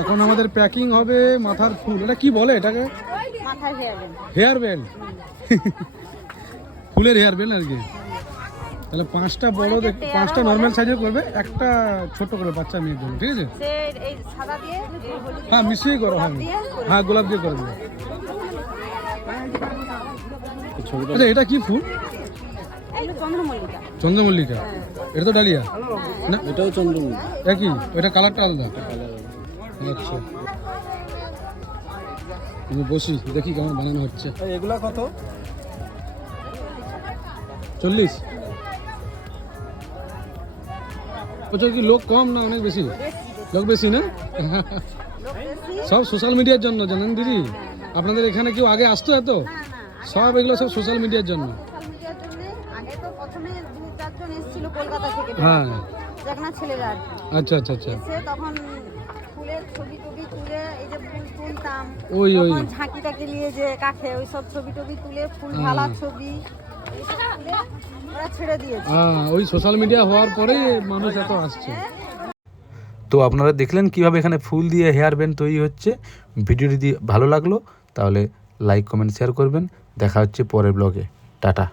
এখন আমাদের প্যাকিং হবে মাথার ফুল। এটা কি বলে এটাকে? মাথার হেয়ার ব্যান্ড। ফুলের হেয়ার ব্যান্ড আর কি। তাহলে 5টা বড়, 5টা নর্মাল সাইজের করবে, একটা ছোট করে বাচ্চা মেয়ের জন্য, ঠিক আছে? এই সাদা দিয়ে হ্যাঁ মিশিয়ে করো, হ্যাঁ গোলাপ দিয়ে করে দেবো। আচ্ছা এটা কি ফুল? চন্দ্রমল্লিকা। চন্দ্রমল্লিকা। এটা তো ডালিয়া না? এটাও চন্দ্রমল্লিকা। একই, ওইটা কালারটা আলাদা। আচ্ছা আমি বসি দেখি কেমন বানানো হচ্ছে। এগুলা কত? 40। ওটা কি লোক কম না অনেক বেশি? লোক বেশি না? সব সোশ্যাল মিডিয়ার জন্য জানেন দিদি, আপনাদের এখানে কেউ আগে আসতো এত? সব এগুলো সব সোশ্যাল মিডিয়ার জন্য। আগে তো প্রথমে 2-4 জন এসেছিল কলকাতা থেকে, হ্যাঁ দেখনা ছেলেরা। আচ্ছা আচ্ছা আচ্ছা। এসে তখন ফুলের ছবি টবি তুলে, এই যে ফুল তুলতাম, ওই তখন ঝাঁকিটাকে নিয়ে যে কাছে ওই সব ছবি টবি তুলে, ফুল ঢালা ছবি এইসব তুলে ওরা ছেড়ে দিয়েছে। হ্যাঁ ওই সোশ্যাল মিডিয়া হওয়ার পরে মানুষ এত আসছে। তো আপনারা দেখলেন কিভাবে এখানে ফুল দিয়ে হেয়ার ব্যান্ড তৈরি হচ্ছে। ভিডিওটি ভালো লাগলো তাহলে লাইক কমেন্ট শেয়ার করবেন। দেখা হচ্ছে পরের ব্লগে। টাটা।